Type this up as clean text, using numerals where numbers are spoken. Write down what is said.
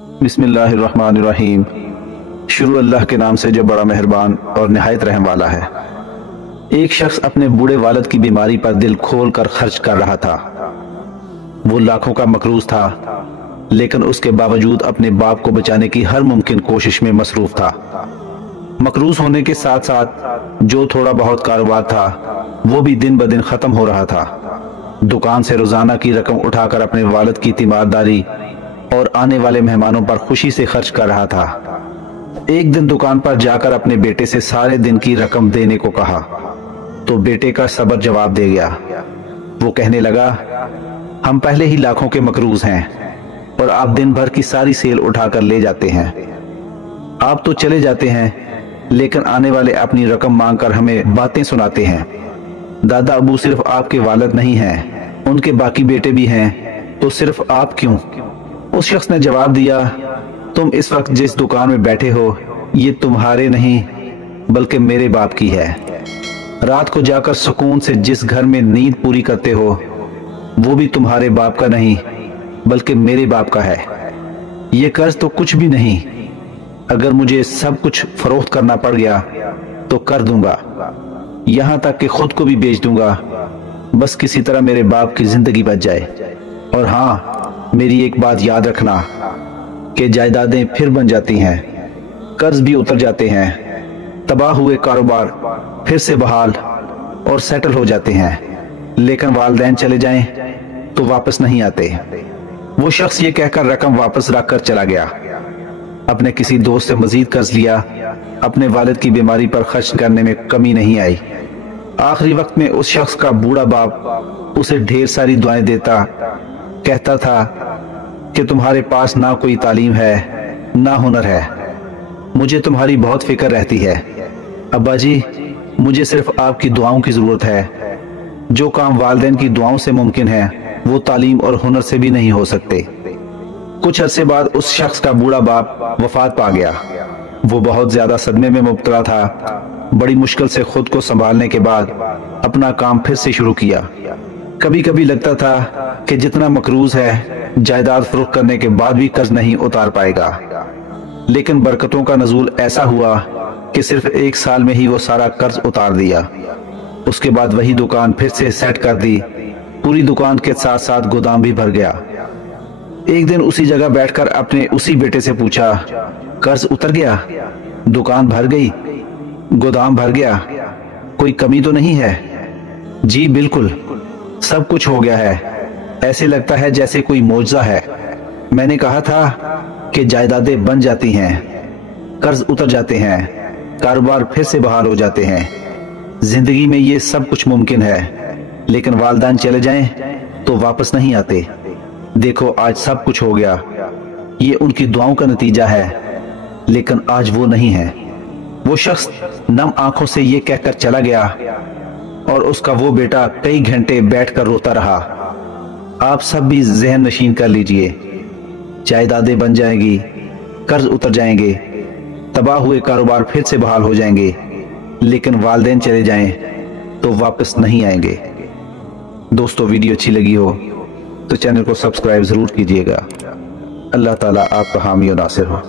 बिस्मिल्लाहिर्रहमानिर्रहीम। शुरू अल्लाह के नाम से जो बड़ा मेहरबान और निहायत रहम वाला है। एक शख्स अपने बूढ़े वालिद की बीमारी पर दिल खोल कर खर्च कर रहा था। वो लाखों का मकरूज था, लेकिन उसके बावजूद अपने बाप को बचाने की हर मुमकिन कोशिश में मसरूफ था। मकरूज होने के साथ साथ जो थोड़ा बहुत कारोबार था वो भी दिन ब दिन खत्म हो रहा था। दुकान से रोजाना की रकम उठाकर अपने वालिद की तीमारदारी और आने वाले मेहमानों पर खुशी से खर्च कर रहा था। एक दिन दुकान पर जाकर अपने बेटे से सारे दिन की रकम देने को कहा तो बेटे का सबर जवाब दे गया। वो कहने लगा, हम पहले ही लाखों के मकरूज हैं और आप दिन भर की सारी सेल उठाकर ले जाते हैं। आप तो चले जाते हैं, लेकिन आने वाले अपनी रकम मांगकर हमें बातें सुनाते हैं। दादा अबू सिर्फ आपके वालिद नहीं हैं, उनके बाकी बेटे भी हैं, तो सिर्फ आप क्यों? उस शख्स ने जवाब दिया, तुम इस वक्त जिस दुकान में बैठे हो ये तुम्हारे नहीं बल्कि मेरे बाप की है। रात को जाकर सुकून से जिस घर में नींद पूरी करते हो वो भी तुम्हारे बाप का नहीं बल्कि मेरे बाप का है। ये कर्ज तो कुछ भी नहीं, अगर मुझे सब कुछ फरोख्त करना पड़ गया तो कर दूंगा, यहाँ तक कि खुद को भी बेच दूंगा, बस किसी तरह मेरे बाप की जिंदगी बच जाए। और हाँ, मेरी एक बात याद रखना कि जायदादें फिर बन जाती हैं, कर्ज भी उतर जाते हैं, तबाह हुए कारोबार फिर से बहाल और सेटल हो जाते हैं, लेकिन वालिदैन चले जाएं तो वापस नहीं आते। वो शख्स ये कहकर रकम वापस रख कर चला गया। अपने किसी दोस्त से मजीद कर्ज लिया, अपने वालिद की बीमारी पर खर्च करने में कमी नहीं आई। आखिरी वक्त में उस शख्स का बूढ़ा बाप उसे ढेर सारी दुआएं देता, कहता था कि तुम्हारे पास ना कोई तालीम है ना हुनर है, मुझे तुम्हारी बहुत फिक्र रहती है। अब्बा जी, मुझे सिर्फ आपकी दुआओं की जरूरत है। जो काम वालिदैन की दुआओं से मुमकिन है वो तालीम और हुनर से भी नहीं हो सकते। कुछ अरसे बाद उस शख्स का बूढ़ा बाप वफात पा गया। वो बहुत ज्यादा सदमे में मुब्तला था। बड़ी मुश्किल से खुद को संभालने के बाद अपना काम फिर से शुरू किया। कभी कभी लगता था कि जितना मकरूज है जायदाद फरोख्त करने के बाद भी कर्ज नहीं उतार पाएगा, लेकिन बरकतों का नज़ूल ऐसा हुआ कि सिर्फ एक साल में ही वो सारा कर्ज उतार दिया। उसके बाद वही दुकान फिर से सेट कर दी। पूरी दुकान के साथ साथ गोदाम भी भर गया। एक दिन उसी जगह बैठकर अपने उसी बेटे से पूछा, कर्ज उतर गया, दुकान भर गई, गोदाम भर गया, कोई कमी तो नहीं है? जी बिल्कुल, सब कुछ हो गया है। ऐसे लगता है जैसे कोई मौजज़ा है। मैंने कहा था कि जायदादें बन जाती हैं, कर्ज उतर जाते हैं, कारोबार फिर से बहाल हो जाते हैं। जिंदगी में ये सब कुछ मुमकिन है, लेकिन वालिदैन चले जाएं तो वापस नहीं आते। देखो आज सब कुछ हो गया, ये उनकी दुआओं का नतीजा है, लेकिन आज वो नहीं है। वो शख्स नम आंखों से ये कहकर चला गया और उसका वो बेटा कई घंटे बैठकर रोता रहा। आप सब भी ज़हन नशीन कर लीजिए, जायदादें बन जाएंगी, कर्ज उतर जाएंगे, तबाह हुए कारोबार फिर से बहाल हो जाएंगे, लेकिन वालिदैन चले जाएं तो वापस नहीं आएंगे। दोस्तों, वीडियो अच्छी लगी हो तो चैनल को सब्सक्राइब जरूर कीजिएगा। अल्लाह ताला आपका हामी और नासिर हो।